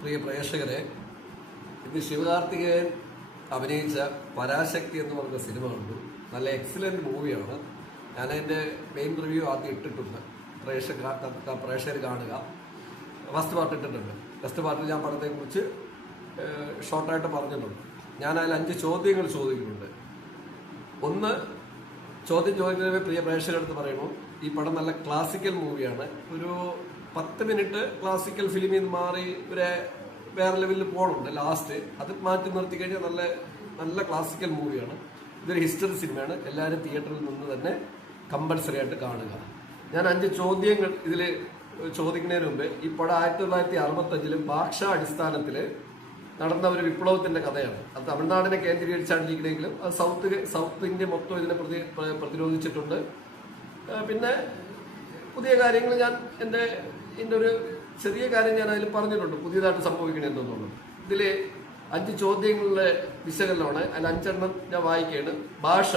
പ്രിയ പ്രേക്ഷകരെ ഇന്ന് ശിവകാർത്തികേയൻ അഭിനയിച്ച പരാശക്തി എന്ന് പറഞ്ഞ സിനിമ ഉണ്ട് നല്ല എക്സലന്റ് മൂവിയാണ് ഞാൻ അതിന്റെ മെയിൻ റിവ്യൂ ആദ്യം ഇട്ടിട്ടുണ്ട്. പ്രേക്ഷക പ്രേക്ഷകർ കാണുക. ഫസ്റ്റ് പാർട്ട് ഇട്ടിട്ടുണ്ട്. ഫസ്റ്റ് പാർട്ടിൽ ഞാൻ പടത്തെക്കുറിച്ച് ഷോർട്ടായിട്ട് പറഞ്ഞിട്ടുണ്ട്. ഞാൻ അതിൽ അഞ്ച് ചോദ്യങ്ങൾ ചോദിക്കുന്നുണ്ട്. ഒന്ന് ചോദ്യം ചോദിക്കുന്നതിന് പ്രിയ പ്രേക്ഷകരെടുത്ത് പറയുന്നു ഈ പടം നല്ല ക്ലാസിക്കൽ മൂവിയാണ് ഒരു പത്ത് മിനിറ്റ് ക്ലാസിക്കൽ ഫിലിമിൽ നിന്ന് മാറി ഇവരെ വേറെ ലെവലിൽ പോകണുണ്ട് ലാസ്റ്റ് അത് മാറ്റി നിർത്തി കഴിഞ്ഞാൽ നല്ല നല്ല ക്ലാസിക്കൽ മൂവിയാണ് ഇതൊരു ഹിസ്റ്ററി സിനിമയാണ് എല്ലാവരും തിയേറ്ററിൽ നിന്ന് തന്നെ കമ്പൽസറി ആയിട്ട് കാണുക. ഞാൻ അഞ്ച് ചോദ്യങ്ങൾ ഇതിൽ ചോദിക്കുന്നതിന് മുമ്പ് ഈ പടം ആയിരത്തി തൊള്ളായിരത്തി അറുപത്തഞ്ചിൽ ഭാഷാ അടിസ്ഥാനത്തിൽ നടന്ന ഒരു വിപ്ലവത്തിന്റെ കഥയാണ്. അത് തമിഴ്നാടിനെ കേന്ദ്രീകരിച്ചാണ് ഇരിക്കണമെങ്കിലും അത് സൗത്ത് സൗത്ത് ഇന്ത്യ മൊത്തം ഇതിനെ പ്രതി പ്രതിരോധിച്ചിട്ടുണ്ട്. പിന്നെ പുതിയ കാര്യങ്ങൾ ഞാൻ എന്റെ എന്റെ ഒരു ചെറിയ കാര്യം ഞാൻ അതിൽ പറഞ്ഞിട്ടുണ്ട്. പുതിയതായിട്ട് തോന്നുന്നു ഇതിലെ അഞ്ച് ചോദ്യങ്ങളുടെ വിശകലനമാണ്. അതിൽ അഞ്ചെണ്ണം ഞാൻ വായിക്കുകയാണ്. ഭാഷ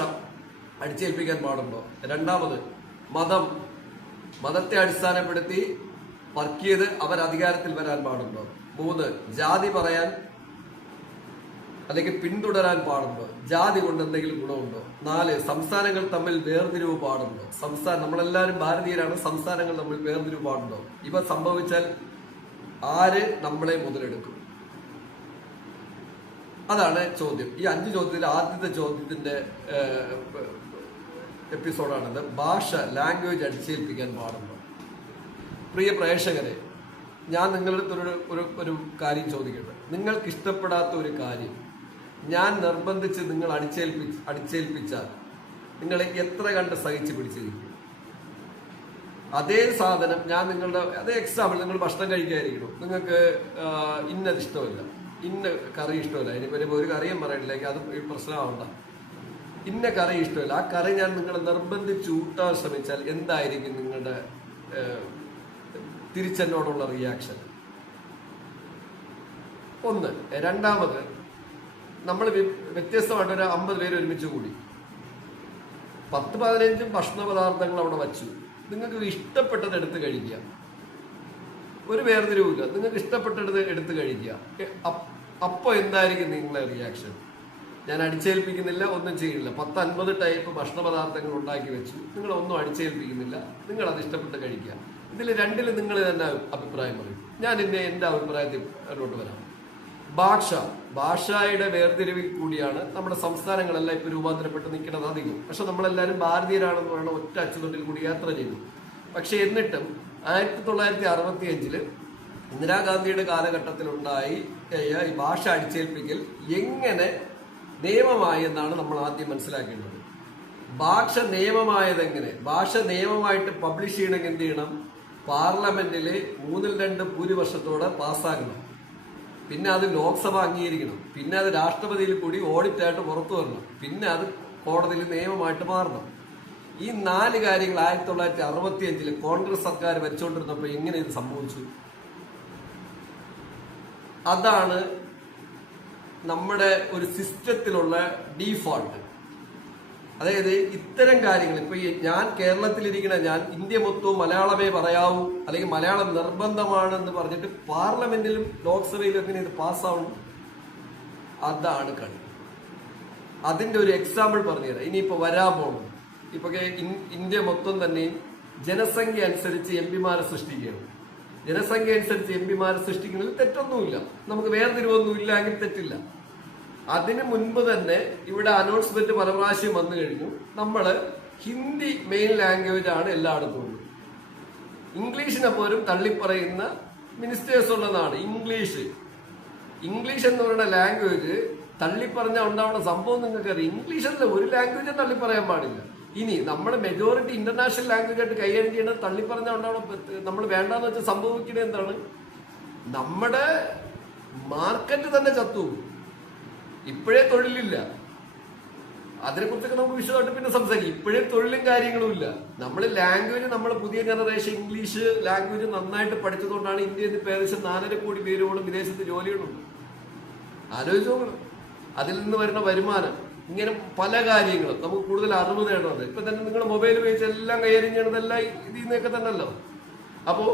അടിച്ചേൽപ്പിക്കാൻ പാടുണ്ടോ? രണ്ടാമത് മതം. മതത്തെ അടിസ്ഥാനപ്പെടുത്തി വർക്കിയത് അവർ അധികാരത്തിൽ വരാൻ പാടുണ്ടോ? മൂന്ന് ജാതി പറയാൻ അല്ലെങ്കിൽ പിന്തുടരാൻ പാടുണ്ടോ? ജാതി കൊണ്ട് എന്തെങ്കിലും ഗുണമുണ്ടോ? നാല് സംസ്ഥാനങ്ങൾ തമ്മിൽ വേർതിരിവ് പാടുണ്ടോ? സംസ്ഥാനം നമ്മളെല്ലാവരും ഭാരതീയരാണ് സംസ്ഥാനങ്ങൾ തമ്മിൽ വേർതിരിവ് പാടുണ്ടോ? ഇവ സംഭവിച്ചാൽ ആര് നമ്മളെ മുതലെടുക്കും? അതാണ് ചോദ്യം. ഈ അഞ്ച് ചോദ്യത്തിൽ ആദ്യത്തെ ചോദ്യത്തിന്റെ എപ്പിസോഡാണിത്. ഭാഷ ലാംഗ്വേജ് അടിച്ചേൽപ്പിക്കാൻ പാടുണ്ടോ? പ്രിയ പ്രേക്ഷകരെ ഞാൻ നിങ്ങളുടെ അടുത്ത് ഒരു ഒരു ഒരു കാര്യം ചോദിക്കട്ടെ. നിങ്ങൾക്ക് ഇഷ്ടപ്പെടാത്ത ഒരു കാര്യം ഞാൻ നിർബന്ധിച്ച് നിങ്ങൾ അടിച്ചേൽപ്പി അടിച്ചേൽപ്പിച്ചാൽ നിങ്ങൾ എത്ര കണ്ട് സഹിച്ച് പിടിച്ചിരിക്കും. അതേ സാധനം ഞാൻ നിങ്ങളുടെ അതേ എക്സാമ്പിൾ നിങ്ങൾ ഭക്ഷണം കഴിക്കാതിരിക്കണം നിങ്ങൾക്ക് ഇന്നത് ഇഷ്ടമില്ല. ഇന്ന കറി ഇഷ്ടമില്ല. ഇനി വരുമ്പോൾ ഒരു കറിയും പറയണില്ലെങ്കിൽ അത് പ്രശ്നമാവണ്ട ഇന്ന കറി ഇഷ്ടമില്ല. ആ കറി ഞാൻ നിങ്ങളെ നിർബന്ധിച്ച് ഊട്ടാൻ ശ്രമിച്ചാൽ എന്തായിരിക്കും നിങ്ങളുടെ തിരിച്ചെന്നോടുള്ള റിയാക്ഷൻ ഒന്ന്. രണ്ടാമത് നമ്മൾ വ്യത്യസ്തമായിട്ട് ഒരു അമ്പത് പേര് ഒരുമിച്ച് കൂടി. പത്ത് പതിനഞ്ചും ഭക്ഷണ പദാർത്ഥങ്ങൾ അവിടെ വച്ചു. നിങ്ങൾക്ക് ഇഷ്ടപ്പെട്ടത് എടുത്ത് കഴിക്കുക. ഒരു വേർതിരിവില്ല നിങ്ങൾക്ക് ഇഷ്ടപ്പെട്ടത് എടുത്ത് കഴിക്കുക. അപ്പോൾ അപ്പൊ എന്തായിരിക്കും നിങ്ങളുടെ റിയാക്ഷൻ ഞാൻ അടിച്ചേൽപ്പിക്കുന്നില്ല ഒന്നും ചെയ്യില്ല. പത്ത് അൻപത് ടൈപ്പ് ഭക്ഷണ പദാർത്ഥങ്ങൾ ഉണ്ടാക്കി വെച്ചു. നിങ്ങൾ ഒന്നും അടിച്ചേൽപ്പിക്കുന്നില്ല. നിങ്ങൾ അത് ഇഷ്ടപ്പെട്ട് കഴിക്കുക. ഇതിൽ രണ്ടിൽ നിങ്ങൾ തന്നെ അഭിപ്രായം പറയും. ഞാൻ എന്റെ എന്റെ അഭിപ്രായത്തിൽ അതിലോട്ട് വരാം. ഭാഷ ഭാഷയുടെ വേർതിരിവിൽ കൂടിയാണ് നമ്മുടെ സംസ്ഥാനങ്ങളെല്ലാം ഇപ്പൊ രൂപാന്തരപ്പെട്ട് നിൽക്കുന്നത് അധികം. പക്ഷെ നമ്മളെല്ലാവരും ഭാരതീയരാണെന്ന് പറയുന്ന ഒറ്റ അച്ചുതൊട്ടിൽ കൂടി യാത്ര ചെയ്തു. പക്ഷെ എന്നിട്ടും ആയിരത്തി തൊള്ളായിരത്തി അറുപത്തി അഞ്ചിൽ ഇന്ദിരാഗാന്ധിയുടെ കാലഘട്ടത്തിലുണ്ടായി ഈ ഭാഷ അടിച്ചേൽപ്പിക്കൽ എങ്ങനെ നിയമമായി എന്നാണ് നമ്മൾ ആദ്യം മനസ്സിലാക്കേണ്ടത്. ഭാഷ നിയമമായതെങ്ങനെ? ഭാഷ നിയമമായിട്ട് പബ്ലിഷ് ചെയ്യണമെങ്കിൽ എന്ത് ചെയ്യണം? പാർലമെന്റിൽ മൂന്നിൽ രണ്ട് ഭൂരിപക്ഷത്തോടെ പാസ്സാക്കണം പിന്നെ അത് ലോക്സഭ അംഗീകരിക്കണം. പിന്നെ അത് രാഷ്ട്രപതിയിൽ കൂടി ഓഡിറ്റായിട്ട് പുറത്തു വരണം. പിന്നെ അത് കോടതിയിൽ നിയമമായിട്ട് മാറണം. ഈ നാല് കാര്യങ്ങൾ ആയിരത്തി തൊള്ളായിരത്തി അറുപത്തി അഞ്ചിൽ കോൺഗ്രസ് സർക്കാർ വെച്ചുകൊണ്ടിരുന്നപ്പോൾ എങ്ങനെ ഇത് സംഭവിച്ചു? അതാണ് നമ്മുടെ ഒരു സിസ്റ്റത്തിലുള്ള ഡീഫോൾട്ട്. അതായത് ഇത്തരം കാര്യങ്ങൾ ഇപ്പൊ ഞാൻ കേരളത്തിലിരിക്കുന്ന ഞാൻ ഇന്ത്യ മൊത്തവും മലയാളമേ പറയാവൂ അല്ലെങ്കിൽ മലയാളം നിർബന്ധമാണെന്ന് പറഞ്ഞിട്ട് പാർലമെന്റിലും ലോക്സഭയിലും ഇത് പാസ്സാവണം അതാണ് കളി. അതിന്റെ ഒരു എക്സാമ്പിൾ പറഞ്ഞുതരാം. ഇനിയിപ്പോ വരാൻ പോകണം ഇപ്പൊ ഇന്ത്യ മൊത്തം തന്നെ ജനസംഖ്യ അനുസരിച്ച് എം പിമാരെ സൃഷ്ടിക്കുകയാണ്. ജനസംഖ്യ അനുസരിച്ച് എം പിമാരെ സൃഷ്ടിക്കുന്നതിൽ തെറ്റൊന്നുമില്ല. നമുക്ക് വേർതിരിവൊന്നും ഇല്ലെങ്കിൽ തെറ്റില്ല. അതിന് മുൻപ് തന്നെ ഇവിടെ അനൗൺസ്മെന്റ് പല പ്രാവശ്യം വന്നു കഴിഞ്ഞു. നമ്മൾ ഹിന്ദി മെയിൻ ലാംഗ്വേജ് ആണ് എല്ലായിടത്തും. ഉള്ളത് ഇംഗ്ലീഷിനെ പോലും തള്ളിപ്പറയുന്ന മിനിസ്റ്റേഴ്സ് ഉള്ളതാണ് ഇംഗ്ലീഷ്. ഇംഗ്ലീഷ് എന്ന് പറയുന്ന ലാംഗ്വേജ് തള്ളിപ്പറഞ്ഞ ഉണ്ടാവുന്ന സംഭവം നിങ്ങൾക്ക് അറിയാം ഇംഗ്ലീഷ് അല്ല ഒരു ലാംഗ്വേജും തള്ളിപ്പറയാൻ പാടില്ല. ഇനി നമ്മുടെ മെജോറിറ്റി ഇന്റർനാഷണൽ ലാംഗ്വേജ് ആയിട്ട് കൈകാര്യം ചെയ്യണത് തള്ളിപ്പറഞ്ഞ ഉണ്ടാവുന്ന നമ്മൾ വേണ്ടാന്ന് വെച്ചാൽ സംഭവിക്കുന്നത് എന്താണ്? നമ്മുടെ മാർക്കറ്റ് തന്നെ ചത്തു ഇപ്പോഴേ തൊഴിലില്ല. അതിനെക്കുറിച്ചൊക്കെ നമുക്ക് വിശദമായിട്ട് പിന്നെ സംസാരിക്കും. ഇപ്പോഴേ തൊഴിലും കാര്യങ്ങളും ഇല്ല. നമ്മൾ ലാംഗ്വേജ് നമ്മൾ പുതിയ ജനറേഷൻ ഇംഗ്ലീഷ് ലാംഗ്വേജ് നന്നായിട്ട് പഠിച്ചതുകൊണ്ടാണ് ഇന്ത്യയിൽ നിന്ന് ഏകദേശം നാലര കോടി പേരോളം വിദേശത്ത് ജോലികളുണ്ട് ആലോചിച്ച് അതിൽ നിന്ന് വരുന്ന വരുമാനം ഇങ്ങനെ പല കാര്യങ്ങളും. നമുക്ക് കൂടുതൽ അറിവ് നേടുന്നത് ഇപ്പൊ തന്നെ നിങ്ങൾ മൊബൈൽ ഉപയോഗിച്ച് എല്ലാം കൈകാര്യം ചെയ്യണതെല്ലാം ഇതിൽ നിന്നൊക്കെ തന്നെയല്ലോ. അപ്പോ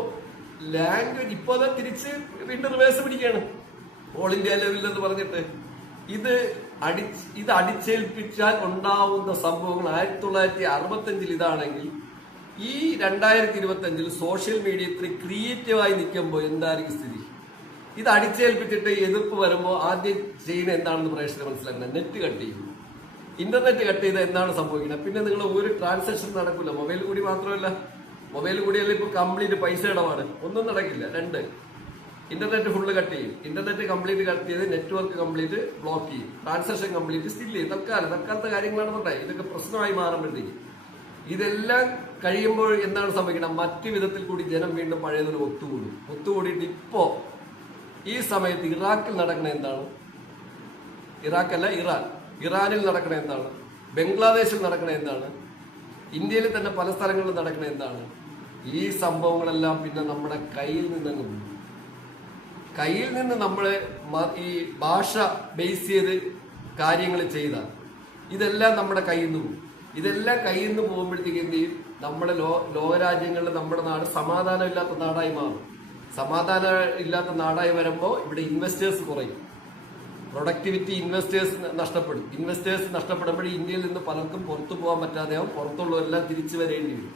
ലാംഗ്വേജ് ഇപ്പൊ അത് തിരിച്ച് വീണ്ടും റിവേഴ്സ് പിടിക്കുകയാണ്. ഓൾ ഇന്ത്യ ലെവലിൽ എന്ന് പറഞ്ഞിട്ട്. ഇത് അടി ഇത് അടിച്ചേൽപ്പിച്ചാൽ ഉണ്ടാവുന്ന സംഭവങ്ങൾ ആയിരത്തി തൊള്ളായിരത്തി അറുപത്തഞ്ചിൽ ഇതാണെങ്കിൽ ഈ രണ്ടായിരത്തി ഇരുപത്തി അഞ്ചിൽ സോഷ്യൽ മീഡിയ ഇത്ര ക്രിയേറ്റീവായി നിൽക്കുമ്പോൾ എന്തായിരിക്കും സ്ഥിതി? ഇത് അടിച്ചേൽപ്പിച്ചിട്ട് എതിർപ്പ് വരുമ്പോൾ ആദ്യം ചെയ്യുന്ന എന്താണെന്ന് പ്രേക്ഷകർ മനസ്സിലാക്കുന്നത് നെറ്റ് കട്ട് ചെയ്യും. ഇന്റർനെറ്റ് കട്ട് ചെയ്താൽ എന്താണ് സംഭവിക്കുന്നത്? പിന്നെ നിങ്ങൾ ഒരു ട്രാൻസാക്ഷൻ നടക്കില്ല മൊബൈൽ കൂടി മാത്രമല്ല. മൊബൈൽ കൂടിയല്ല ഇപ്പൊ കംപ്ലീറ്റ് പൈസ ഇടപാട്? ഒന്നും നടക്കില്ല. രണ്ട് ഇന്റർനെറ്റ് ഫുള്ള് കട്ട് ചെയ്യും. ഇന്റർനെറ്റ് കംപ്ലീറ്റ് കട്ട് ചെയ്ത് നെറ്റ്വർക്ക് കംപ്ലീറ്റ് ബ്ലോക്ക് ചെയ്യും. ട്രാൻസാക്ഷൻ കംപ്ലീറ്റ് സ്റ്റിൽ ചെയ്യും. തൽക്കാലം തൽക്കാലത്തെ കാര്യങ്ങളാണ് പറഞ്ഞത് ഇതൊക്കെ പ്രശ്നമായി മാറുമ്പോഴത്തേക്ക്. ഇതെല്ലാം കഴിയുമ്പോൾ എന്താണ് സംഭവിക്കണം? മറ്റു വിധത്തിൽ കൂടി ജനം വീണ്ടും പഴയതിന് ഒത്തുകൂടും. ഒത്തുകൂടിയിട്ട് ഇപ്പോ ഈ സമയത്ത് ഇറാഖിൽ നടക്കണ എന്താണ്? ഇറാഖ് അല്ല ഇറാൻ. ഇറാനിൽ നടക്കണ എന്താണ്? ബംഗ്ലാദേശിൽ നടക്കണ എന്താണ്? ഇന്ത്യയിൽ തന്നെ പല സ്ഥലങ്ങളിലും നടക്കണ എന്താണ്? ഈ സംഭവങ്ങളെല്ലാം പിന്നെ നമ്മുടെ കയ്യിൽ നിന്നങ്ങ് കയ്യിൽ നിന്ന് നമ്മൾ ഈ ഭാഷ ബേസ് ചെയ്ത് കാര്യങ്ങൾ ചെയ്താൽ ഇതെല്ലാം നമ്മുടെ കയ്യിൽ നിന്ന് പോകും. ഇതെല്ലാം കയ്യിൽ നിന്ന് പോകുമ്പോഴത്തേക്ക് എന്ത് ചെയ്യും? നമ്മുടെ ലോ ലോകരാജ്യങ്ങളിൽ നമ്മുടെ നാട് സമാധാനമില്ലാത്ത നാടായി മാറും. സമാധാനം ഇല്ലാത്ത നാടായി വരുമ്പോൾ ഇവിടെ ഇൻവെസ്റ്റേഴ്സ് കുറയും. പ്രൊഡക്ടിവിറ്റി ഇൻവെസ്റ്റേഴ്സ് നഷ്ടപ്പെടും. ഇൻവെസ്റ്റേഴ്സ് നഷ്ടപ്പെടുമ്പോൾ ഇന്ത്യയിൽ നിന്ന് പലർക്കും പുറത്തു പോകാൻ പറ്റാതെയാവും പുറത്തുള്ളവരെല്ലാം തിരിച്ചു വരേണ്ടി വരും.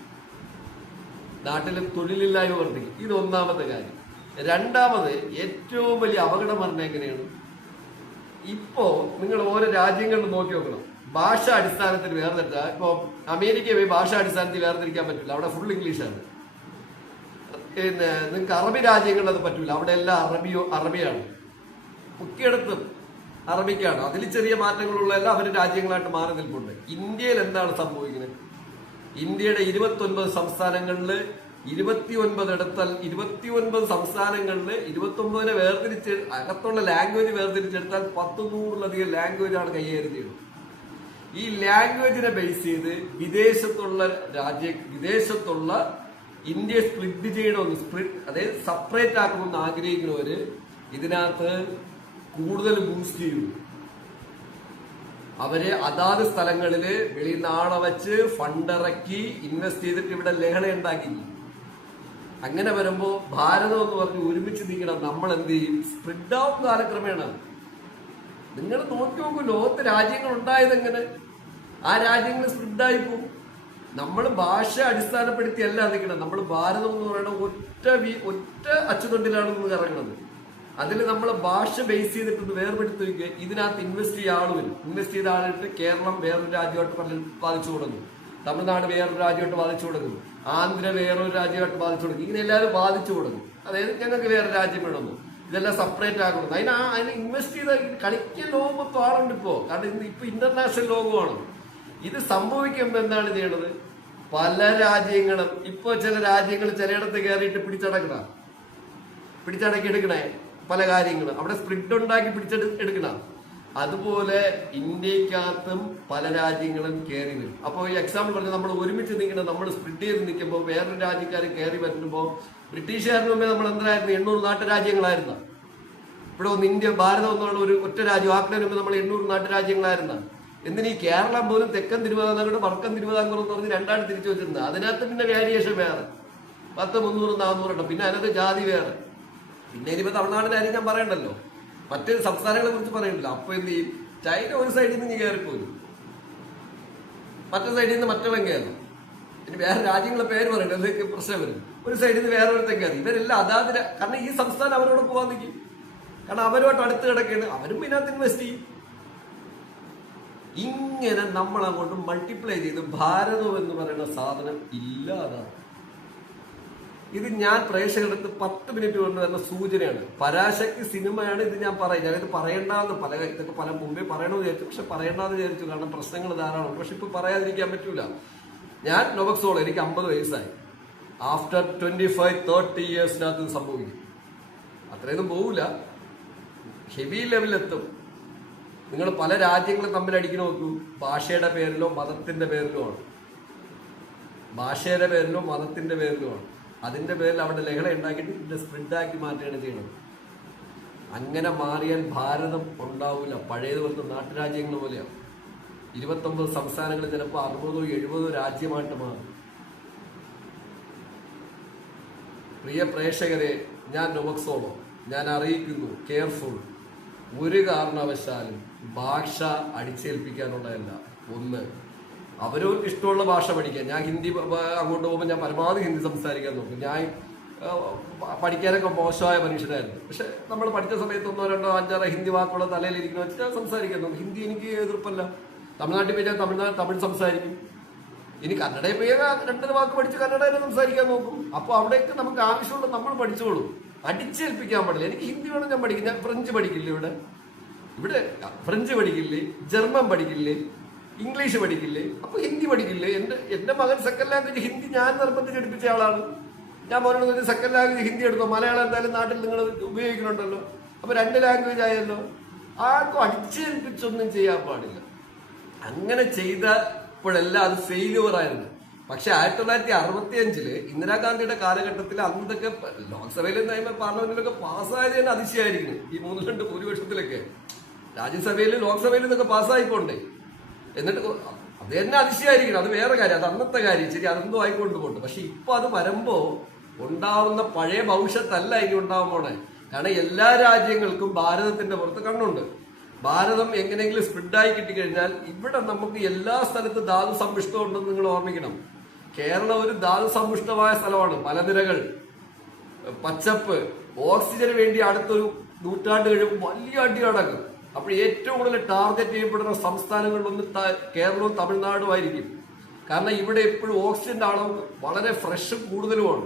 നാട്ടിലെ തൊഴിലില്ലായ്മ വർദ്ധിക്കും. ഇത് ഒന്നാമത്തെ കാര്യം. രണ്ടാമത് ഏറ്റവും വലിയ അപകടം പറഞ്ഞ എങ്ങനെയാണ്? ഇപ്പോ നിങ്ങൾ ഓരോ രാജ്യങ്ങളിൽ നോക്കി നോക്കണം. ഭാഷ അടിസ്ഥാനത്തിൽ വേർതിരിച്ച ഇപ്പോ അമേരിക്ക പോയി ഭാഷ അടിസ്ഥാനത്തിൽ വേർതിരിക്കാൻ പറ്റില്ല. അവിടെ ഫുൾ ഇംഗ്ലീഷാണ് പിന്നെ നിങ്ങൾക്ക് അറബി രാജ്യങ്ങളിൽ അത് പറ്റില്ല അവിടെ എല്ലാം അറബിയോ അറബിയാണ്. മിക്കയിടത്തും അറബിക്കാണ്. അതിൽ ചെറിയ മാറ്റങ്ങളുള്ള എല്ലാം അവരുടെ രാജ്യങ്ങളായിട്ട് മാറി നിൽപ്പുണ്ട്. ഇന്ത്യയിൽ എന്താണ് സംഭവിക്കുന്നത്? ഇന്ത്യയുടെ ഇരുപത്തി ഒൻപത് സംസ്ഥാനങ്ങളിൽ ഇരുപത്തി ഒൻപത് എടുത്താൽ ഇരുപത്തി ഒൻപത് സംസ്ഥാനങ്ങളിൽ ഇരുപത്തി ഒമ്പതിനെ വേർതിരിച്ച് അകത്തുള്ള ലാംഗ്വേജ് വേർതിരിച്ചെടുത്താൽ പത്ത് നൂറിലധികം ലാംഗ്വേജ് ആണ് കൈകാര്യം ചെയ്യുന്നത് ഈ ലാംഗ്വേജിനെ ബേസ് ചെയ്ത് വിദേശത്തുള്ള രാജ്യ വിദേശത്തുള്ള ഇന്ത്യ സ്പ്ലിറ്റ് ചെയ്യണമെന്ന് സ്പ്ലിറ്റ് അതായത് സെപ്പറേറ്റ് ആക്കണമെന്ന് ആഗ്രഹിക്കുന്നവര് ഇതിനകത്ത് കൂടുതൽ ബൂസ്റ്റ് ചെയ്യുന്നു അവർ അതാത് സ്ഥലങ്ങളിൽ വെളിയിൽ നാളെ വെച്ച് ഫണ്ടിറക്കി ഇൻവെസ്റ്റ് ചെയ്തിട്ട് ഇവിടെ ലേണ ഉണ്ടാക്കി. അങ്ങനെ വരുമ്പോൾ ഭാരതം എന്ന് പറഞ്ഞ് ഒരുമിച്ച് നീങ്ങണം നമ്മൾ എന്ത് ചെയ്യും? സ്പ്രിഡ് ഔട്ട് കാലക്രമേണ. നിങ്ങൾ നോക്കി നോക്കൂ ലോകത്ത് രാജ്യങ്ങൾ ഉണ്ടായത് എങ്ങനെ? ആ രാജ്യങ്ങൾ സ്പ്രിഡായി പോകും. നമ്മൾ ഭാഷ അടിസ്ഥാനപ്പെടുത്തിയല്ല നിൽക്കണം നമ്മൾ ഭാരതം എന്ന് പറയുന്നത് ഒറ്റ ഒറ്റ അച്ചുതൊണ്ടിലാണ് നിന്ന് ഇറങ്ങുന്നത്. അതിൽ നമ്മൾ ഭാഷ ബേസ് ചെയ്തിട്ട് വേർപെടുത്തി വയ്ക്കുക ഇതിനകത്ത് ഇൻവെസ്റ്റ് ചെയ്യുക ആൾ വരും. ഇൻവെസ്റ്റ് ചെയ്ത ആളിട്ട് കേരളം വേറൊരു രാജ്യമായിട്ട് പറഞ്ഞ് ബാധിച്ചു തുടങ്ങും. തമിഴ്നാട് വേറൊരു രാജ്യമായിട്ട് ബാധിച്ചു കൊടുക്കും ആന്ധ്ര വേറൊരു രാജ്യമായിട്ട് ബാധിച്ചു കൊടുക്കും ഇങ്ങനെ എല്ലാവരും ബാധിച്ചു കൊടുക്കും അതായത് ഞങ്ങൾക്ക് വേറെ രാജ്യം വേണമെന്ന്. ഇതെല്ലാം സെപ്പറേറ്റ് ആക്കണം അതിന് അതിന് ഇൻവെസ്റ്റ് ചെയ്ത കളിക്കാൻ ലോകം മൊത്തം ആളുണ്ട് ഇപ്പോ. കാരണം ഇന്ന് ഇപ്പൊ ഇന്റർനാഷണൽ ലോകമാണ്. ഇത് സംഭവിക്കുമ്പോൾ എന്താണ് ചെയ്യണത് പല രാജ്യങ്ങളും ഇപ്പൊ ചില രാജ്യങ്ങൾ ചിലയിടത്ത് കയറിയിട്ട് പിടിച്ചടക്കണ. പിടിച്ചടക്കി എടുക്കണേ പല കാര്യങ്ങളും. അവിടെ സ്പ്രിഡ് ഉണ്ടാക്കി പിടിച്ചെടു എടുക്കണ. അതുപോലെ ഇന്ത്യക്കകത്തും പല രാജ്യങ്ങളും കയറി വരും. അപ്പോൾ ഈ എക്സാമ്പിൾ പറഞ്ഞാൽ നമ്മൾ ഒരുമിച്ച് നിൽക്കണം നമ്മൾ സ്പ്രിഡ് ചെയ്ത് നിൽക്കുമ്പോൾ വേറൊരു രാജ്യക്കാർ കയറി വരുമ്പോൾ ബ്രിട്ടീഷുകാരുടെ മുമ്പേ നമ്മൾ എന്തായിരുന്നു? എണ്ണൂറ് നാട്ടുരാജ്യങ്ങളായിരുന്നു? ഇവിടെ ഒന്ന് ഇന്ത്യ ഭാരതം എന്നുള്ള ഒരു ഒറ്റ രാജ്യം ആക്കുന്നതിന് മുമ്പ് നമ്മൾ എണ്ണൂറ് നാട്ടുരാജ്യങ്ങളായിരുന്നു? എന്തിന് ഈ കേരളം പോലും തെക്കൻ തിരുവിതാംകൂർ വടക്കൻ എന്ന് പറഞ്ഞ് രണ്ടാണ് തിരിച്ചു വെച്ചിരുന്നത്. അതിനകത്ത് പിന്നെ വേരിയേഷൻ വേറെ. പത്ത് മുന്നൂറ് നാന്നൂറുണ്ട് പിന്നെ അതിനകത്ത് ജാതി വേറെ. പിന്നെ ഇനിയിപ്പോ തമിഴ്നാടിന്റെ കാര്യം ഞാൻ പറയണ്ടല്ലോ. മറ്റ് സംസ്ഥാനങ്ങളെ കുറിച്ച് പറയുന്നില്ല. അപ്പൊ എന്ത് ചെയ്യും? ചൈന ഒരു സൈഡിൽ നിന്ന് കയറിപ്പോരും മറ്റേ സൈഡിൽ നിന്ന് മറ്റവൻ കയറും. ഇനി വേറെ രാജ്യങ്ങളെ പേര് പറയണ്ട. അതിലേക്ക് പ്രശ്നം വരും. ഒരു സൈഡിൽ നിന്ന് വേറെ ഒരു കയറി. ഇവരെല്ലാം അതാത് കാരണം ഈ സംസ്ഥാനം അവരോട് പോകാൻ നിൽക്കും കാരണം അവരുമായിട്ട് അടുത്ത് കിടക്കുകയാണ് അവരും ഇതിനകത്ത് ഇൻവെസ്റ്റ് ചെയ്യും. ഇങ്ങനെ നമ്മൾ അങ്ങോട്ട് മൾട്ടിപ്ലൈ ചെയ്ത് ഭാരതം എന്ന് പറയുന്ന സാധനം ഇല്ലാതാണ് ഇത് ഞാൻ പ്രേക്ഷകരുടെ അടുത്ത് പത്ത് മിനിറ്റ് കൊണ്ട് വരുന്ന സൂചനയാണ്. പരാശക്തി സിനിമയാണ് ഇത് ഞാൻ പറയും ഞാനിത് പറയണ്ടെന്ന് പല ഇതൊക്കെ പല മുമ്പേ പറയണമെന്ന് വിചാരിച്ചു. പക്ഷെ പറയണ്ടെന്ന് വിചാരിച്ചു. കാരണം പ്രശ്നങ്ങൾ ധാരാളം പക്ഷെ ഇപ്പൊ പറയാതിരിക്കാൻ പറ്റൂല. ഞാൻ നോവക്സോൾ എനിക്ക് അമ്പത് വയസ്സായി. ആഫ്റ്റർ ട്വന്റി ഫൈവ് തേർട്ടി ഇയേഴ്സിനകത്ത് സംഭവിക്കും. അത്രയൊന്നും പോവില്ല ഹെവി ലെവലെത്തും നിങ്ങൾ പല രാജ്യങ്ങളും തമ്മിൽ അടിക്കണ നോക്കൂ. ഭാഷയുടെ പേരിലോ മതത്തിന്റെ പേരിലോ ആണ്. ഭാഷയുടെ പേരിലോ മതത്തിന്റെ പേരിലോ ആണ്. അതിന്റെ പേരിൽ അവിടെ ലഹള ഉണ്ടാക്കിയിട്ട് സ്പ്രിഡ് സ്പ്രിഡാക്കി മാറ്റുകയാണ് ചെയ്യുന്നത്. അങ്ങനെ മാറിയാൽ ഭാരതം ഉണ്ടാവില്ല പഴയതുപോലത്തെ നാട്ടുരാജ്യങ്ങൾ പോലെയാണ് ഇരുപത്തൊമ്പത് സംസ്ഥാനങ്ങൾ ചിലപ്പോൾ അറുപതോ എഴുപതോ രാജ്യമായിട്ട് മാറും. പ്രിയ പ്രേക്ഷകരെ ഞാൻ നോക്സോളോ ഞാൻ അറിയിക്കുന്നു കെയർഫുൾ ഒരു കാരണവശാലും ഭാഷ അടിച്ചേൽപ്പിക്കാനുള്ളതല്ല. ഒന്ന് അവരവർക്ക് ഇഷ്ടമുള്ള ഭാഷ പഠിക്കാൻ. ഞാൻ ഹിന്ദി അങ്ങോട്ട് പോകുമ്പോൾ ഞാൻ പരമാവധി ഹിന്ദി സംസാരിക്കാൻ നോക്കും. ഞാൻ പഠിക്കാനൊക്കെ മോശമായ മനുഷ്യനായിരുന്നു പക്ഷെ നമ്മൾ പഠിച്ച സമയത്ത് ഒന്നോ രണ്ടോ അഞ്ചാറോ ഹിന്ദി വാക്കുള്ള തലയിലിരിക്കുന്ന വെച്ച് ഞാൻ സംസാരിക്കാൻ നോക്കും. ഹിന്ദി എനിക്ക് എതിർപ്പല്ല. തമിഴ്നാട്ടിൽ പോയി ഞാൻ തമിഴ്നാട് തമിഴ് സംസാരിക്കും. ഇനി കന്നഡയിൽ പോയി രണ്ട് രണ്ടര വാക്ക് പഠിച്ച് കന്നഡ തന്നെ സംസാരിക്കാൻ നോക്കും. അപ്പോൾ അവിടെയൊക്കെ നമുക്ക് ആവശ്യമുള്ള നമ്മൾ പഠിച്ചോളൂ. അടിച്ചേൽപ്പിക്കാൻ പാടില്ല. എനിക്ക് ഹിന്ദി വേണം ഞാൻ പഠിക്കും. ഞാൻ ഫ്രഞ്ച് പഠിക്കില്ല ഇവിടെ? ഇവിടെ ഫ്രഞ്ച് പഠിക്കില്ലേ? ജർമ്മൻ പഠിക്കില്ലേ? ഇംഗ്ലീഷ് പഠിക്കില്ലേ? അപ്പൊ ഹിന്ദി പഠിക്കില്ലേ? എന്റെ എന്റെ മകൻ സെക്കൻഡ് ലാംഗ്വേജ് ഹിന്ദി ഞാൻ നിർബന്ധിച്ച് എടുപ്പിച്ച ആളാണ്. ഞാൻ മോനോട് സെക്കൻഡ് ലാംഗ്വേജ് ഹിന്ദി എടുത്തോ? മലയാളം എന്തായാലും നാട്ടിൽ നിങ്ങൾ ഉപയോഗിക്കുന്നുണ്ടല്ലോ. അപ്പൊ രണ്ട് ലാംഗ്വേജ് ആയല്ലോ. ആർക്കും അടിച്ചേൽപ്പിച്ചൊന്നും ചെയ്യാൻ പാടില്ല. അങ്ങനെ ചെയ്തപ്പോഴെല്ലാം അത് ഫെയിലുവർ ആയിരുന്നു. പക്ഷെ ആയിരത്തി തൊള്ളായിരത്തി അറുപത്തി അഞ്ചിൽ ഇന്ദിരാഗാന്ധിയുടെ കാലഘട്ടത്തിൽ അന്നൊക്കെ ലോക്സഭയിലും നിയമ പാർലമെന്റിലൊക്കെ പാസ്സായത് തന്നെ അതിശയമായിരിക്കുന്നു ഈ മൂന്ന് രണ്ട് ഭൂരിപക്ഷത്തിലൊക്കെ. രാജ്യസഭയിലും ലോക്സഭയിലും ഇതൊക്കെ പാസ്സായിപ്പോണ്ടേ എന്നിട്ട് അത് തന്നെ അതിശയായിരിക്കണം. അത് വേറെ കാര്യം. അത് അന്നത്തെ കാര്യം. ശരി അതെന്തോ ആയിക്കൊണ്ട് പോണ്ട് പക്ഷെ ഇപ്പൊ അത് വരുമ്പോ ഉണ്ടാവുന്ന പഴയ ഭവിഷ്യത്തല്ല ഇനി ഉണ്ടാവാൻ പോണേ. കാരണം എല്ലാ രാജ്യങ്ങൾക്കും ഭാരതത്തിന്റെ പുറത്ത് കണ്ണുണ്ട്. ഭാരതം എങ്ങനെയെങ്കിലും സ്പ്രിഡായി കിട്ടിക്കഴിഞ്ഞാൽ ഇവിടെ നമുക്ക് എല്ലാ സ്ഥലത്തും ധാതു സമ്പുഷ്ടം ഉണ്ടെന്ന് നിങ്ങൾ ഓർമ്മിക്കണം. കേരളം ഒരു ധാതു സമ്പുഷ്ടമായ സ്ഥലമാണ്. മലനിരകൾ പച്ചപ്പ് ഓക്സിജന് വേണ്ടി അടുത്തൊരു നൂറ്റാണ്ട് കഴിയുമ്പോൾ വലിയ അടി നടക്കും അപ്പോൾ ഏറ്റവും കൂടുതൽ ടാർഗറ്റ് ചെയ്യപ്പെടുന്ന സംസ്ഥാനങ്ങളിലൊന്ന് കേരളവും തമിഴ്നാടും ആയിരിക്കും. കാരണം ഇവിടെ എപ്പോഴും ഓക്സിജന്റെ അളവ് വളരെ ഫ്രഷും കൂടുതലുമാണ്.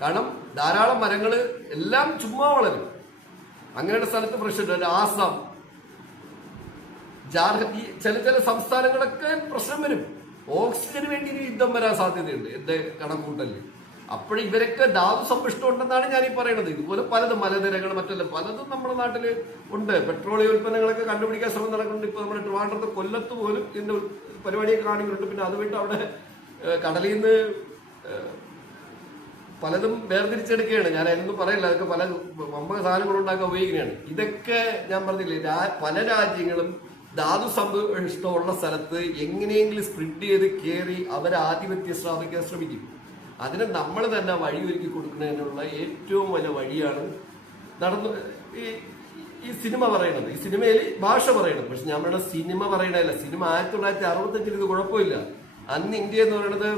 കാരണം ധാരാളം മരങ്ങൾ എല്ലാം ചുമ്മാ വളരും. അങ്ങനെയുള്ള സ്ഥലത്ത് അല്ല ആസാം ജാർഖണ്ഡ് ഈ ചില ചില സംസ്ഥാനങ്ങളൊക്കെ പ്രശ്നം വരും. ഓക്സിജന് വേണ്ടി യുദ്ധം വരാൻ സാധ്യതയുണ്ട്. എന്റെ കണക്കൂട്ടൽ അപ്പോൾ ഇവരൊക്കെ ധാതു സമ്പുഷ്ടം ഉണ്ടെന്നാണ് ഞാൻ ഈ പറയുന്നത് ഇതുപോലെ പലതും മലനിരകൾ മറ്റല്ല പലതും നമ്മുടെ നാട്ടിൽ ഉണ്ട്. പെട്രോളിയം ഉൽപ്പന്നങ്ങളൊക്കെ കണ്ടുപിടിക്കാൻ ശ്രമം നടക്കുന്നുണ്ട്. ഇപ്പൊ നമ്മുടെ ട്രിവാൻഡ്രത്ത് കൊല്ലത്ത് പോലും ഇതിന്റെ പരിപാടിയൊക്കെ കാണിക്കുന്നുണ്ട്. പിന്നെ അത് വിട്ട് അവിടെ കടലിൽ നിന്ന് പലതും വേർതിരിച്ചെടുക്കുകയാണ്. ഞാൻ അതിനൊന്നും പറയില്ല. അതൊക്കെ പല വമ്പ സാധനങ്ങൾ ഉണ്ടാക്കാൻ ഉപയോഗിക്കുകയാണ് ഇതൊക്കെ ഞാൻ പറഞ്ഞില്ലേ പല രാജ്യങ്ങളും ധാതു സംഭവിഷ്ടമുള്ള സ്ഥലത്ത് എങ്ങനെയെങ്കിലും സ്പ്രിഡ് ചെയ്ത് കയറി അവരെ ആധിപത്യം സ്ഥാപിക്കാൻ ശ്രമിക്കും. അതിന് നമ്മൾ തന്നെ വഴി വഴിയൊരുക്കി കൊടുക്കുന്നതിനുള്ള ഏറ്റവും വലിയ വഴിയാണ് നടന്നു ഈ ഈ സിനിമ പറയണത്. ഈ സിനിമയിൽ ഭാഷ പറയണത്. പക്ഷെ നമ്മുടെ സിനിമ പറയണതല്ല. സിനിമ ആയിരത്തി തൊള്ളായിരത്തി അറുപത്തഞ്ചിൽ ഇത് കുഴപ്പമില്ല. അന്ന് ഇന്ത്യ എന്ന് പറയുന്നത്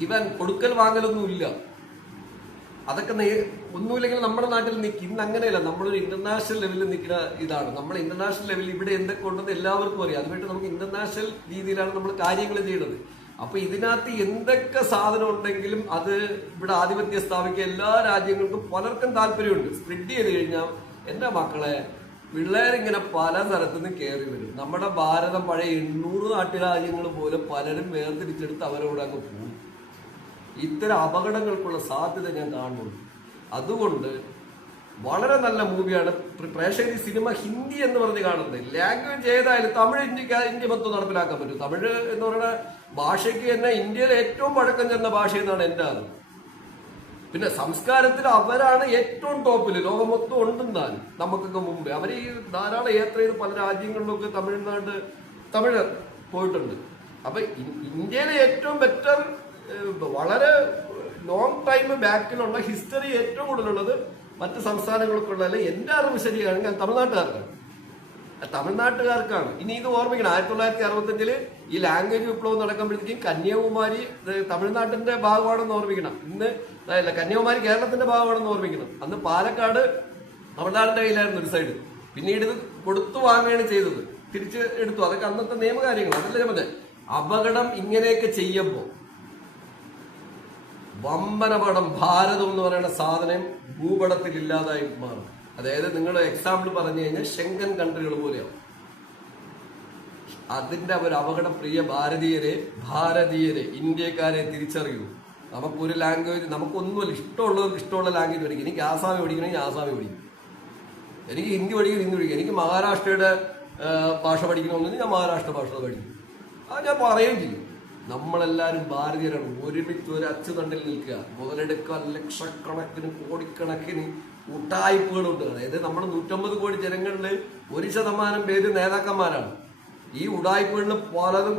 ഗിവൻ കൊടുക്കൽ വാങ്ങലൊന്നും ഇല്ല. അതൊക്കെ ഒന്നുമില്ലെങ്കിൽ നമ്മുടെ നാട്ടിൽ നിൽക്കും ഇന്ന് അങ്ങനെയല്ല. നമ്മളൊരു ഇന്റർനാഷണൽ ലെവലിൽ നിൽക്കുന്ന ഇതാണ്. നമ്മൾ ഇന്റർനാഷണൽ ലെവലിൽ ഇവിടെ എന്തൊക്കെ ഉണ്ടെന്ന് എല്ലാവർക്കും അറിയാം. അതുമായിട്ട് നമുക്ക് ഇന്റർനാഷണൽ രീതിയിലാണ് നമ്മൾ കാര്യങ്ങൾ ചെയ്യുന്നത് അപ്പൊ ഇതിനകത്ത് എന്തൊക്കെ സാധനം ഉണ്ടെങ്കിലും അത് ഇവിടെ ആധിപത്യം സ്ഥാപിക്കുക എല്ലാ രാജ്യങ്ങൾക്കും പലർക്കും താല്പര്യമുണ്ട്. സ്പ്രെഡ് ചെയ്ത് കഴിഞ്ഞാൽ എന്റെ മക്കളെ പിള്ളേരിങ്ങനെ പല തരത്തിൽ നിന്ന് കയറി വരും. നമ്മുടെ ഭാരതം പഴയ എണ്ണൂറ് നാട്ടുരാജ്യങ്ങൾ പോലെ പലരും വേർതിരിച്ചെടുത്ത് അവരോട് അങ്ങ് പോകും ഇത്തരം അപകടങ്ങൾക്കുള്ള സാധ്യത ഞാൻ കാണുന്നുണ്ട്. അതുകൊണ്ട് വളരെ നല്ല മൂവിയാണ്. പ്ര- പ്രേക്ഷകർ ഈ സിനിമ ഹിന്ദി എന്ന് പറഞ്ഞ് കാണുന്നത്. ലാംഗ്വേജ് ഏതായാലും തമിഴ് ഇന്ത്യയ്ക്ക് ഇന്ത്യ മൊത്തം നടപ്പിലാക്കാൻ പറ്റും. തമിഴ് എന്ന് പറയുന്ന ഭാഷയ്ക്ക് തന്നെ ഇന്ത്യയിലെ ഏറ്റവും പഴക്കം ചെന്ന ഭാഷ എന്നാണ് എന്റെ അറിവ്. പിന്നെ സംസ്കാരത്തിൽ അവരാണ് ഏറ്റവും ടോപ്പിൽ ലോകം മൊത്തം ഉണ്ടെന്നാൽ നമുക്കൊക്കെ മുമ്പ്. അവർ ഈ ധാരാളം യാത്ര ചെയ്ത് പല രാജ്യങ്ങളിലൊക്കെ തമിഴ്നാട് തമിഴ് പോയിട്ടുണ്ട്. അപ്പൊ ഇന്ത്യയിലെ ഏറ്റവും ബെറ്റർ വളരെ ലോങ് ടൈം ബാക്കിലുള്ള ഹിസ്റ്ററി ഏറ്റവും കൂടുതലുള്ളത് മറ്റ് സംസ്ഥാനങ്ങൾക്കുള്ള. അല്ലെ എന്റെ അറിവ് ശരിയാണെങ്കിൽ തമിഴ്നാട്ടുകാർക്കാണ് തമിഴ്നാട്ടുകാർക്കാണ്. ഇനി ഇത് ഓർമ്മിക്കണം. ആയിരത്തി തൊള്ളായിരത്തി അറുപത്തഞ്ചിൽ ഈ ലാംഗ്വേജ് വിപ്ലവം നടക്കുമ്പോഴത്തേക്കും കന്യാകുമാരി തമിഴ്നാട്ടിന്റെ ഭാഗമാണെന്ന് ഓർമ്മിക്കണം. ഇന്ന് അല്ല കന്യാകുമാരി കേരളത്തിന്റെ ഭാഗമാണെന്ന് ഓർമ്മിക്കണം. അന്ന് പാലക്കാട് തമിഴ്നാടിന്റെ കയ്യിലായിരുന്നു ഒരു സൈഡ്. പിന്നീട് ഇത് കൊടുത്തു വാങ്ങുകയാണ് ചെയ്തത്. തിരിച്ച് എടുത്തു. അതൊക്കെ അന്നത്തെ നിയമകാര്യങ്ങൾ അതല്ല പറഞ്ഞത് അപകടം ഇങ്ങനെയൊക്കെ ചെയ്യുമ്പോൾ വമ്പനപടം ഭാരതം എന്ന് പറയുന്ന സാധനം ഭൂപടത്തിൽ ഇല്ലാതായി മാറും. അതായത് നിങ്ങൾ എക്സാമ്പിൾ പറഞ്ഞു കഴിഞ്ഞാൽ ശങ്കൻ കൺട്രികൾ പോലെയാണ്. അതിന്റെ ഒരു അപകട പ്രിയ ഭാരതീയരെ ഭാരതീയരെ ഇന്ത്യക്കാരെ തിരിച്ചറിയൂ. നമുക്കൊരു ലാംഗ്വേജ് നമുക്കൊന്നുമല്ല ഇഷ്ടമുള്ളവർക്ക് ഇഷ്ടമുള്ള ലാംഗ്വേജ് പഠിക്കും. എനിക്ക് ആസാമി പഠിക്കണമെങ്കിൽ ആസാമി പഠിക്കും. എനിക്ക് ഹിന്ദി പഠിക്കണം ഹിന്ദി പഠിക്കും. എനിക്ക് മഹാരാഷ്ട്രയുടെ ഭാഷ പഠിക്കണമെന്ന് ഞാൻ മഹാരാഷ്ട്ര ഭാഷ പഠിക്കും. അത് ഞാൻ പറയുകയും ചെയ്യും. നമ്മളെല്ലാവരും ഭാരതീയരാണ്. ഒരുമിച്ച് ഒരു അച്ചുതണ്ടിൽ നിൽക്കുക. മുതലെടുക്കാൻ ലക്ഷക്കണക്കിന് കോടിക്കണക്കിന് ഉടായ്പകളുണ്ട് അതായത് നമ്മുടെ നൂറ്റമ്പത് കോടി ജനങ്ങളിൽ ഒരു ശതമാനം പേര് നേതാക്കന്മാരാണ്. ഈ ഉടായ്പകളിൽ പലതും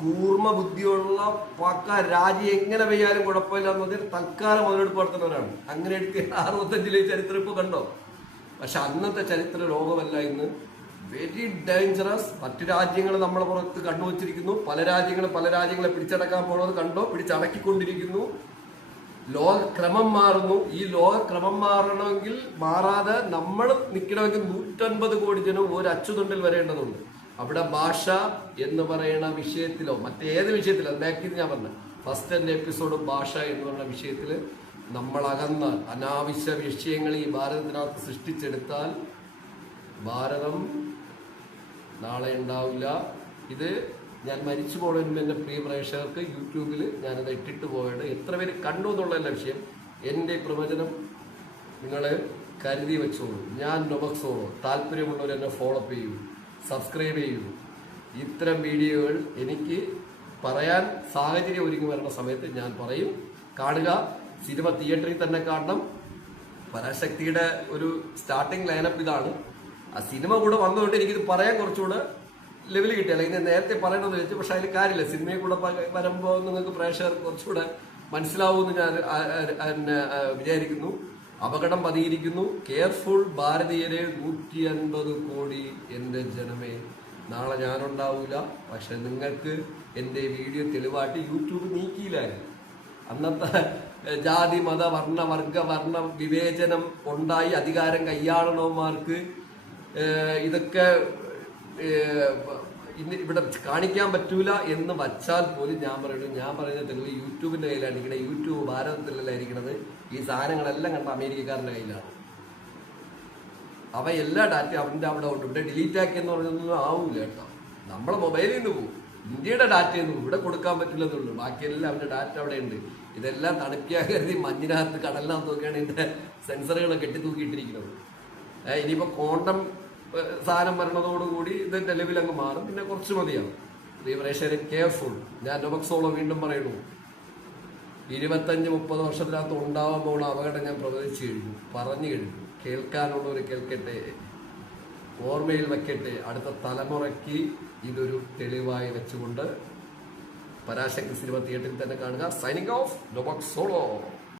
കൂർമ്മ ബുദ്ധിയുള്ള പക്ക രാജി എങ്ങനെ പെയ്യാലും കുഴപ്പമില്ല എന്നതിൽ തൽക്കാലം മുതലെടുപ്പ് നടത്തുന്നവരാണ്. അങ്ങനെ എടുത്ത് അറുപത്തഞ്ചിലെ ചരിത്രം ഇപ്പൊ കണ്ടോ? പക്ഷെ അന്നത്തെ ചരിത്ര ലോകമല്ല ഇന്ന്. വെരി ഡേഞ്ചറസ് മറ്റു രാജ്യങ്ങൾ നമ്മളെ പുറത്ത് കണ്ടുവച്ചിരിക്കുന്നു പല രാജ്യങ്ങളും പല രാജ്യങ്ങളെ പിടിച്ചടക്കാൻ പോകുന്നത് കണ്ടോ? പിടിച്ചടക്കിക്കൊണ്ടിരിക്കുന്നു ലോകക്രമം മാറുന്നു. ഈ ലോകക്രമം മാറണമെങ്കിൽ മാറാതെ നമ്മൾ നിൽക്കണമെങ്കിൽ നൂറ്റൻപത് കോടി ജനം ഒരു അച്ചുതൊണ്ടിൽ വരേണ്ടതുണ്ട്. അവിടെ ഭാഷ എന്ന് പറയുന്ന വിഷയത്തിലോ മറ്റേത് വിഷയത്തിലോ ബാക്കിൽ ഞാൻ പറഞ്ഞു ഫസ്റ്റ് എന്റെ എപ്പിസോഡ് ഭാഷ എന്ന് പറയുന്ന വിഷയത്തിൽ നമ്മൾ അകന്നാൽ അനാവശ്യ വിഷയങ്ങൾ ഈ ഭാരതത്തിനകത്ത് സൃഷ്ടിച്ചെടുത്താൽ ഭാരതം നാളെ ഉണ്ടാവില്ല. ഇത് ഞാൻ മരിച്ചു പോകുന്നതിന് എന്റെ പ്രിയ പ്രേക്ഷകർക്ക് യൂട്യൂബിൽ ഞാനത് ഇട്ടിട്ട് പോയത് എത്ര പേര് കണ്ടു എന്നുള്ളതല്ല വിഷയം എന്റെ പ്രവചനം നിങ്ങൾ കരുതി വെച്ചോളൂ. ഞാൻ നൊബക്സോളൂ. താല്പര്യമുള്ളവർ എന്നെ ഫോളോ അപ്പ് ചെയ്യൂ. സബ്സ്ക്രൈബ് ചെയ്യൂ. ഇത്തരം വീഡിയോകൾ എനിക്ക് പറയാൻ സാഹചര്യം ഒരുങ്ങി വരുന്ന സമയത്ത് ഞാൻ പറയും. കാണുക. സിനിമ തിയേറ്ററിൽ തന്നെ കാണണം. പരാശക്തിയുടെ ഒരു സ്റ്റാർട്ടിംഗ് ലൈനപ്പ് ഇതാണ്. ആ സിനിമ കൂടെ വന്നതുകൊണ്ട് എനിക്കിത് പറയാൻ കുറച്ചുകൂടെ ലെവൽ കിട്ടി. അല്ലെങ്കിൽ നേരത്തെ പറയണമെന്ന് വെച്ചു പക്ഷെ അതിൽ കാര്യമില്ല. സിനിമയെ കൂടെ വരുമ്പോൾ നിങ്ങൾക്ക് പ്രേക്ഷകർ കുറച്ചുകൂടെ മനസ്സിലാവുമെന്ന് ഞാൻ വിചാരിക്കുന്നു. അപകടം പതിയിരിക്കുന്നു. കെയർഫുൾ ഭാരതീയരെ നൂറ്റി അൻപത് കോടി എന്റെ ജനമേ. നാളെ ഞാനുണ്ടാവൂല. പക്ഷെ നിങ്ങൾക്ക് എന്റെ വീഡിയോ തെളിവായിട്ട് യൂട്യൂബ് നീക്കിയില്ലായിരുന്നു. അന്നത്തെ ജാതി മത വർണ വർഗ വർണ വിവേചനം ഉണ്ടായി അധികാരം കൈയാളണവന്മാർക്ക് ഇതൊക്കെ ഇന്ന് ഇവിടെ കാണിക്കാൻ പറ്റൂല എന്ന് വച്ചാൽ പോലും ഞാൻ പറയുന്നു. ഞാൻ പറയുന്ന തെളിവ് യൂട്യൂബിന്റെ കയ്യിലാണ് ഇരിക്കുന്നത് യൂട്യൂബ് ഭാരതത്തിലല്ല ഇരിക്കുന്നത് ഈ സാധനങ്ങളെല്ലാം കണ്ട അമേരിക്കക്കാരന്റെ കയ്യിലാണ്. അവ എല്ലാ ഡാറ്റ അവന്റെ അവിടെ ഉണ്ട്. ഇവിടെ ഡിലീറ്റ് ആക്കി എന്ന് പറഞ്ഞൊന്നും ആവൂല കേട്ടോ. നമ്മളെ മൊബൈലിൽ നിന്ന് പോകും ഇന്ത്യയുടെ പോകും ഇവിടെ കൊടുക്കാൻ പറ്റില്ലെന്നുള്ളൂ. ബാക്കിയെല്ലാം അവന്റെ ഡാറ്റ അവിടെ ഉണ്ട്. ഇതെല്ലാം തണുപ്പിയാ കരുതി മഞ്ഞിനകത്ത് കടലിനകത്ത് നോക്കിയാണ് ഇതിന്റെ സെൻസറുകൾ കെട്ടിത്തൂക്കിയിട്ടിരിക്കുന്നത് ഏഹ് ഇനിയിപ്പോ ക്വാണ്ടം സാധനം വരണതോടുകൂടി ഇത് നിലവിൽ അങ്ങ് മാറും. പിന്നെ കുറച്ച് മതിയാവും. പ്രേക്ഷകരെ കെയർഫുൾ ഞാൻ നൊബക്സോളോ വീണ്ടും പറയുന്നു. ഇരുപത്തഞ്ച് മുപ്പത് വർഷത്തിനകത്ത് ഉണ്ടാവാൻ പോകുന്ന അപകടം ഞാൻ പ്രവചിച്ചു കഴിഞ്ഞു. പറഞ്ഞു കഴിഞ്ഞു. കേൾക്കാനുള്ളവർ കേൾക്കട്ടെ. ഓർമ്മയിൽ വയ്ക്കട്ടെ അടുത്ത തലമുറയ്ക്ക് ഇതൊരു തെളിവായി വെച്ചുകൊണ്ട് പരാശക്തി സിനിമ തിയേറ്ററിൽ തന്നെ കാണുക. Signing off Solo.